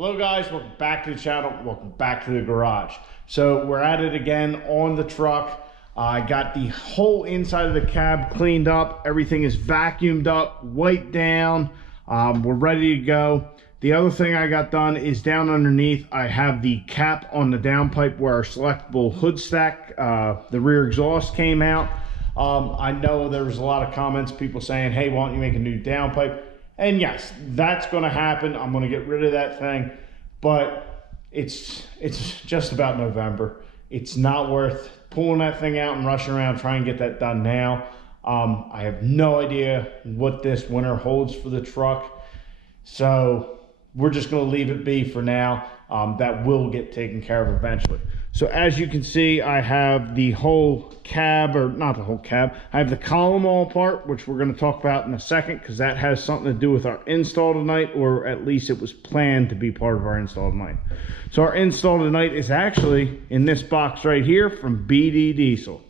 Hello guys, welcome back to the channel, welcome back to the garage. So we're at it again on the truck. I got the whole inside of the cab cleaned up. Everything is vacuumed up, wiped down. We're ready to go. The other thing I got done is down underneath, I have the cap on the downpipe where our selectable hood stack, the rear exhaust came out. I know there was a lot of comments, people saying, hey, why don't you make a new downpipe? And yes, that's going to happen. I'm going to get rid of that thing, but it's just about November. It's not worth pulling that thing out and rushing around trying to get that done now. I have no idea what this winter holds for the truck, so we're just going to leave it be for now. That will get taken care of eventually. So as you can see, I have the whole cab, or not the whole cab, I have the column all apart, which we're going to talk about in a second, because that has something to do with our install tonight, or at least it was planned to be part of our install tonight. So our install tonight is actually in this box right here from BD Diesel.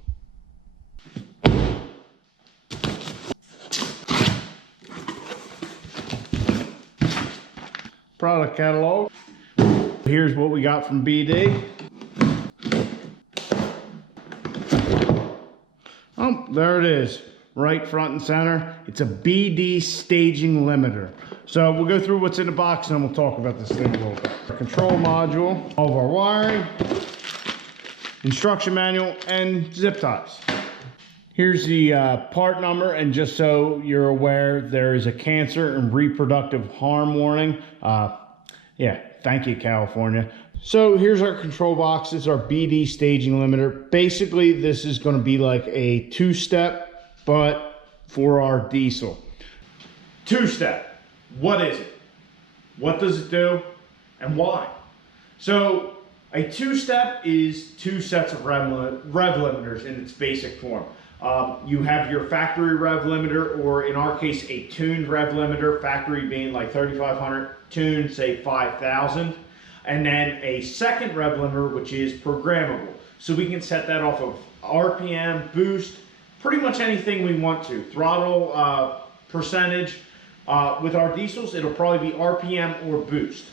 Product catalog. Here's what we got from BD. Oh, there it is, right front and center. It's a BD staging limiter. So we'll go through what's in the box and then we'll talk about this thing a little bit. Our control module, all of our wiring, instruction manual, and zip ties. Here's the part number, and just so you're aware, there is a cancer and reproductive harm warning. Yeah, thank you, California. So here's our control box. This is our BD staging limiter. Basically, this is going to be like a two-step, but for our diesel. Two-step. What is it? What does it do? And why? So a two-step is two sets of rev limiters in its basic form. You have your factory rev limiter, or in our case, a tuned rev limiter, factory being like 3,500, tuned, say 5,000. And then a second rev limiter, which is programmable. So we can set that off of RPM, boost, pretty much anything we want to. Throttle percentage. With our diesels, it'll probably be RPM or boost.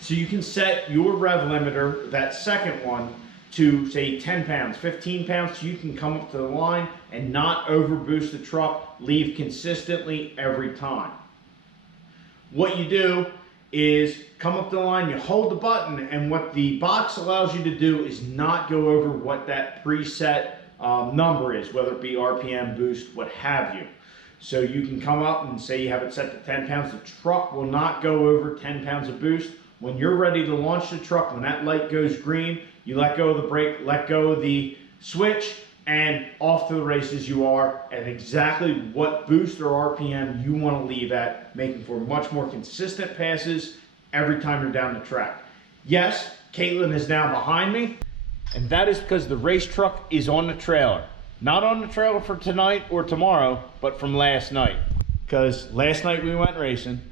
So you can set your rev limiter, that second one, to say 10 pounds, 15 pounds, so you can come up to the line and not overboost the truck, leave consistently every time. What you do is come up to the line, you hold the button, and what the box allows you to do is not go over what that preset number is, whether it be RPM, boost, what have you. So you can come up and say you have it set to 10 pounds. The truck will not go over 10 pounds of boost. When you're ready to launch the truck, when that light goes green, you let go of the brake, let go of the switch, and off to the races you are at exactly what boost or RPM you want to leave at, making for much more consistent passes every time you're down the track. Yes, Caitlin is now behind me, and that is because the race truck is on the trailer. Not on the trailer for tonight or tomorrow, but from last night. Because last night we went racing,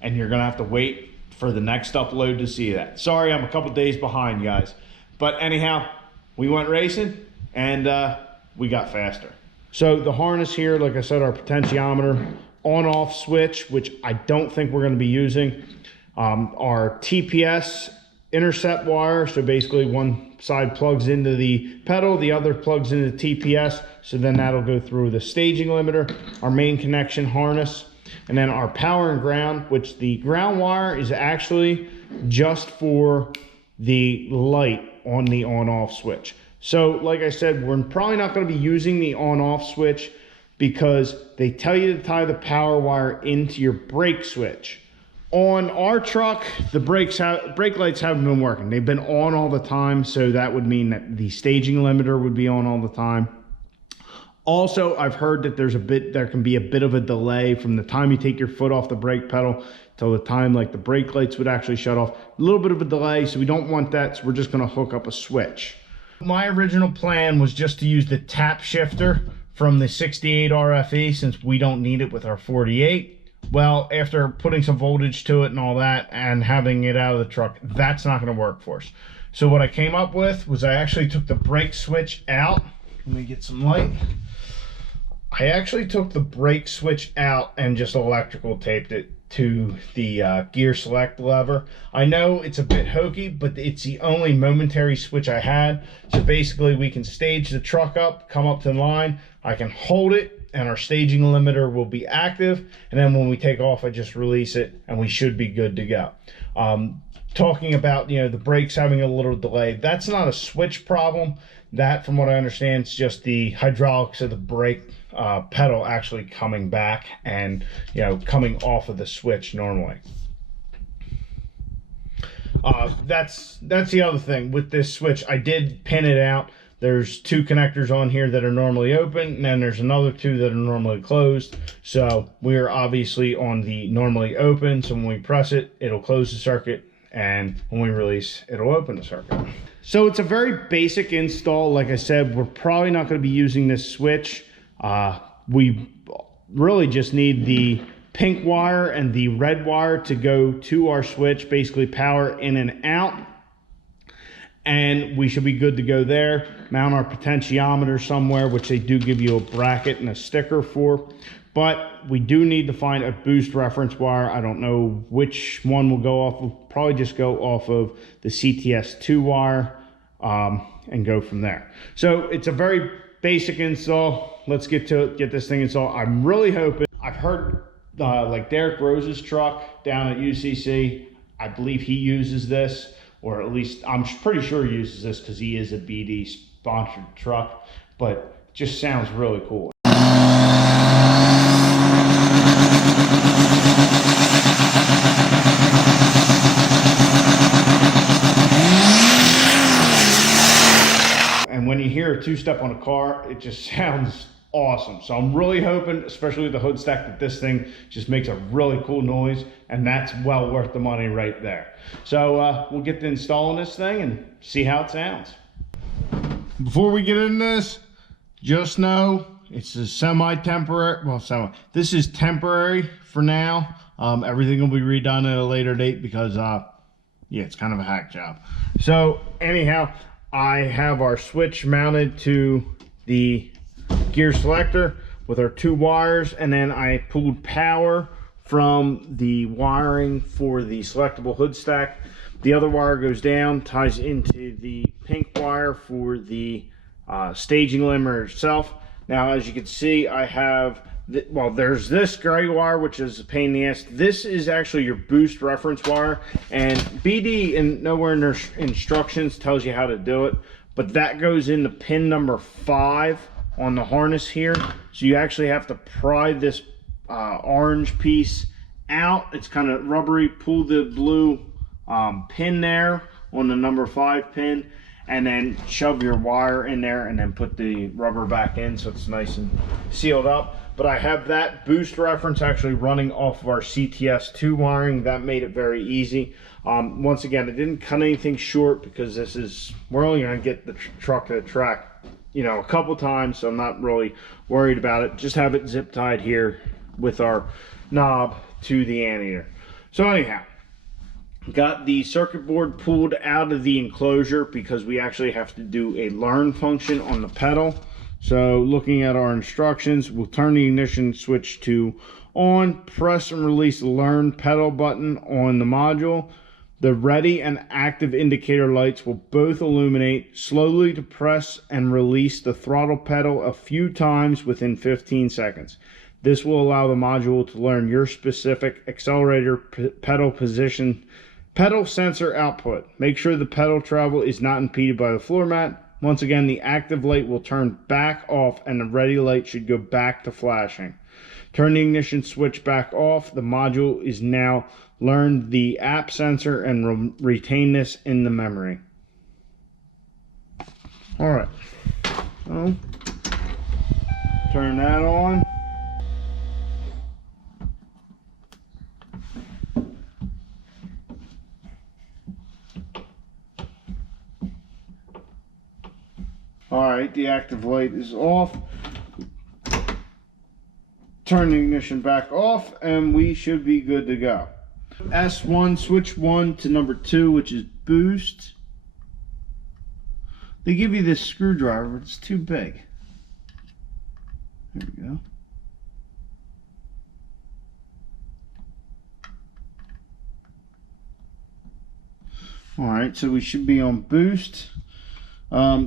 and you're going to have to wait for the next upload to see that. Sorry, I'm a couple days behind, guys. But anyhow, we went racing, and we got faster. So the harness here, like I said, our potentiometer, on-off switch, which I don't think we're going to be using. Our TPS intercept wire, so basically one side plugs into the pedal, the other plugs into the TPS, so then that'll go through the staging limiter, our main connection harness, and then our power and ground, which the ground wire is actually just for the light on the on-off switch. So like I said, we're probably not going to be using the on-off switch because they tell you to tie the power wire into your brake switch. On our truck, the brake lights haven't been working. They've been on all the time, so that would mean that the staging limiter would be on all the time. Also, I've heard that there can be a bit of a delay from the time you take your foot off the brake pedal till the time like the brake lights would actually shut off. A little bit of a delay, so we don't want that, so we're just going to hook up a switch. My original plan was just to use the tap shifter from the 68 RFE, since we don't need it with our 48. Well, after putting some voltage to it and all that and having it out of the truck, that's not going to work for us. So what I came up with was I actually took the brake switch out. Let me get some light. I actually took the brake switch out and just electrical taped it to the gear select lever. I know it's a bit hokey, but it's the only momentary switch I had. So basically we can stage the truck up, come up to the line, I can hold it, and our staging limiter will be active, and then when we take off I just release it and we should be good to go. Talking about, you know, the brakes having a little delay, that's not a switch problem. That, from what I understand, is just the hydraulics of the brake pedal actually coming back and, you know, coming off of the switch normally. That's the other thing with this switch. I did pin it out. There's two connectors on here that are normally open, and then there's another two that are normally closed. So we are obviously on the normally open, so when we press it, it'll close the circuit, and when we release, it'll open the circuit. So it's a very basic install. Like I said, we're probably not going to be using this switch. We really just need the pink wire and the red wire to go to our switch, basically power in and out, and we should be good to go there. Mount our potentiometer somewhere, which they do give you a bracket and a sticker for, but we do need to find a boost reference wire. I don't know which one will go off. We'll probably just go off of the CTS2 wire and go from there. So it's a very basic install. Let's get to it, get this thing installed. I'm really hoping, I've heard like Derek Rose's truck down at UCC, I believe he uses this, or at least I'm pretty sure he uses this because he is a BD sponsored truck, but it just sounds really cool. And when you hear a two-step on a car, it just sounds awesome. So I'm really hoping, especially with the hood stack, that this thing just makes a really cool noise, and that's well worth the money right there. So we'll get to installing this thing and see how it sounds. Before we get into this, just know it's a semi-temporary, well, this is temporary for now. Everything will be redone at a later date because yeah, it's kind of a hack job. So anyhow, I have our switch mounted to the gear selector with our two wires, and then I pulled power from the wiring for the selectable hood stack. The other wire goes down, ties into the pink wire for the staging limiter itself. Now, as you can see, I have, well, there's this gray wire, which is a pain in the ass. This is actually your boost reference wire, and BD and nowhere in their instructions tells you how to do it, but that goes into pin number 5 on the harness here. So you actually have to pry this orange piece out. It's kind of rubbery. Pull the blue pin there on the number 5 pin, and then shove your wire in there, and then put the rubber back in so it's nice and sealed up. But I have that boost reference actually running off of our CTS2 wiring. That made it very easy. Once again, I didn't cut anything short because this is, we're only going to get the truck to the track, you know, a couple times, so I'm not really worried about it. Just have it zip tied here with our knob to the anteater. So anyhow, got the circuit board pulled out of the enclosure because we actually have to do a learn function on the pedal. So looking at our instructions, we'll turn the ignition switch to on, press and release the learn pedal button on the module. The ready and active indicator lights will both illuminate. Slowly to press and release the throttle pedal a few times within 15 seconds. This will allow the module to learn your specific accelerator pedal position, pedal sensor output. Make sure the pedal travel is not impeded by the floor mat. Once again, the active light will turn back off and the ready light should go back to flashing. Turn the ignition switch back off. The module is now learned the app sensor and retain this in the memory. All right, so turn that on. All right, the active light is off. Turn the ignition back off and we should be good to go. S1, switch 1 to number 2, which is boost. They give you this screwdriver, but it's too big. There we go. All right, so we should be on boost.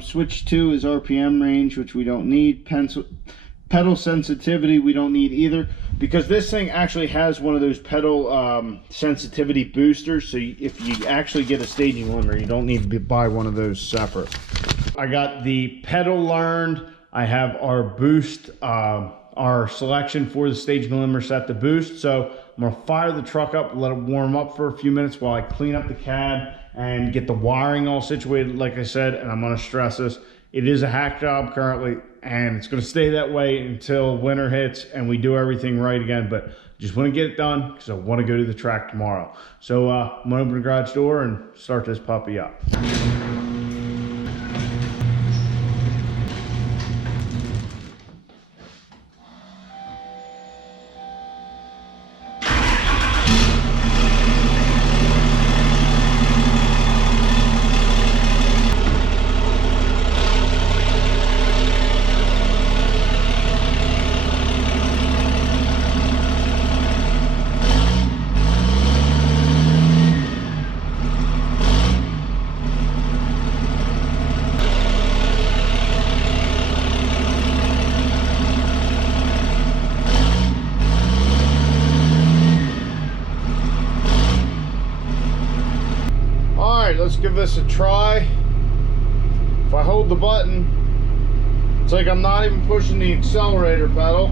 Switch 2 is RPM range, which we don't need. Pedal sensitivity we don't need either, because this thing actually has one of those pedal sensitivity boosters, so if you actually get a staging limiter, you don't need to buy one of those separate. I got the pedal learned. I have our boost, our selection for the staging limiter set to boost. So I'm gonna fire the truck up, let it warm up for a few minutes while I clean up the cab and get the wiring all situated, like I said. And I'm gonna stress this, it is a hack job currently, and it's gonna stay that way until winter hits and we do everything right again. But just wanna get it done because I wanna go to the track tomorrow. So I'm gonna open the garage door and start this puppy up. Let's give this a try. If I hold the button, it's like I'm not even pushing the accelerator pedal.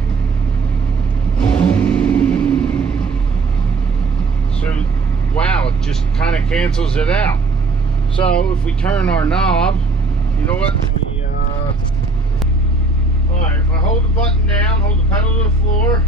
So, wow, it just kind of cancels it out. So if we turn our knob, you know what? Alright, if I hold the button down, hold the pedal to the floor.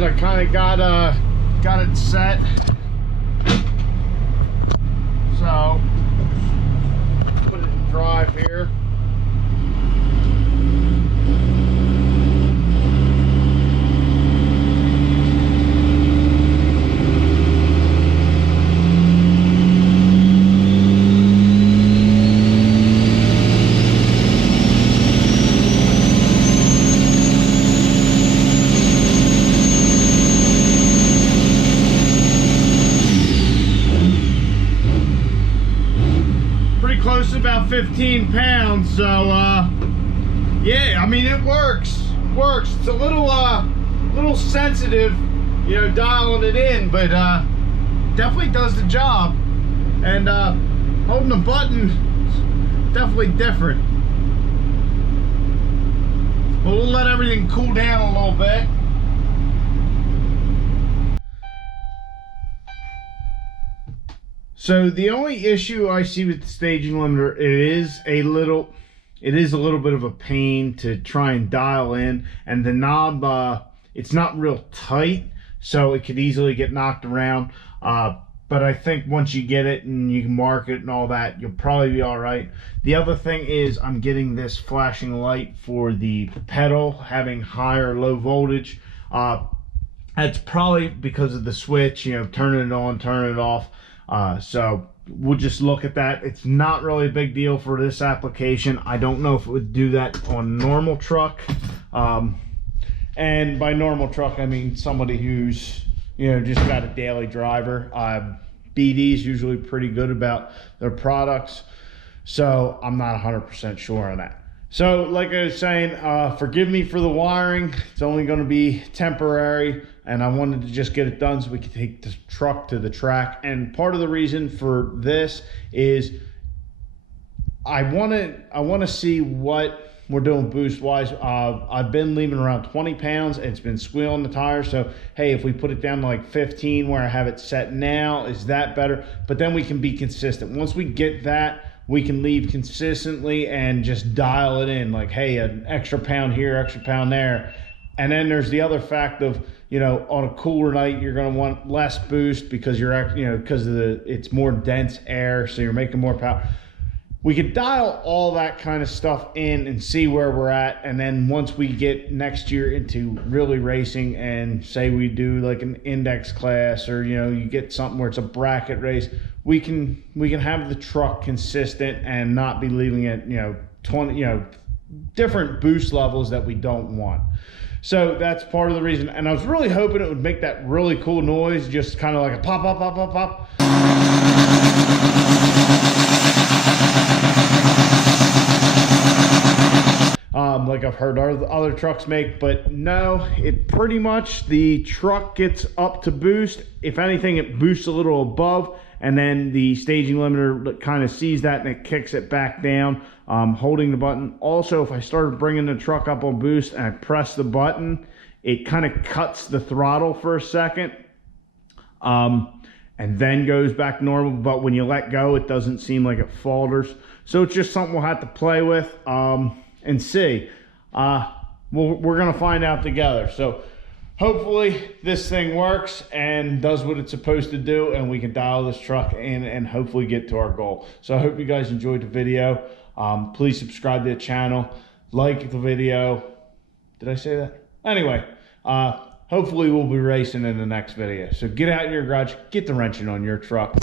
I kind of got it set. So put it in drive here. Close to about 15 pounds, so yeah, I mean it works. It's a little sensitive, you know, dialing it in, but definitely does the job. And holding the button, definitely different. But we'll let everything cool down a little bit. So the only issue I see with the staging limiter, it is a little bit of a pain to try and dial in, and the knob, it's not real tight, so it could easily get knocked around. But I think once you get it and you can mark it and all that, you'll probably be all right. The other thing is I'm getting this flashing light for the pedal having high or low voltage. That's probably because of the switch, you know, turning it on, turning it off. So we'll just look at that. It's not really a big deal for this application. I don't know if it would do that on a normal truck. And by normal truck, I mean somebody who's, you know, just got a daily driver. BD's usually pretty good about their products, so I'm not 100% sure on that. So like I was saying, forgive me for the wiring. It's only going to be temporary, and I wanted to just get it done so we could take the truck to the track. And part of the reason for this is I want to see what we're doing boost wise. I've been leaving around 20 pounds. It's been squealing the tire. So, hey, if we put it down to like 15 where I have it set now, is that better? But then we can be consistent. Once we get that, we can leave consistently and just dial it in. Like, hey, an extra pound here, extra pound there. And then there's the other fact of, you know, on a cooler night, you're going to want less boost because you're, you know, because of it's more dense air. So you're making more power. We could dial all that kind of stuff in and see where we're at, and then once we get next year into really racing and say we do like an index class, or, you know, you get something where it's a bracket race, we can have the truck consistent and not be leaving it, you know, 20, you know, different boost levels that we don't want. So that's part of the reason. And I was really hoping it would make that really cool noise, just kind of like a pop, pop, pop, pop, pop. Like I've heard other trucks make, but no, it pretty much, the truck gets up to boost. If anything, it boosts a little above, and then the staging limiter kind of sees that and it kicks it back down, holding the button. Also, if I started bringing the truck up on boost and I press the button, it kind of cuts the throttle for a second, and then goes back normal. But when you let go, it doesn't seem like it falters. So it's just something we'll have to play with and see. We're gonna find out together. So hopefully this thing works and does what it's supposed to do, and we can dial this truck in and hopefully get to our goal. So I hope you guys enjoyed the video. Please subscribe to the channel, like the video. Did I say that? Anyway, hopefully we'll be racing in the next video. So get out in your garage, get the wrenching on your truck.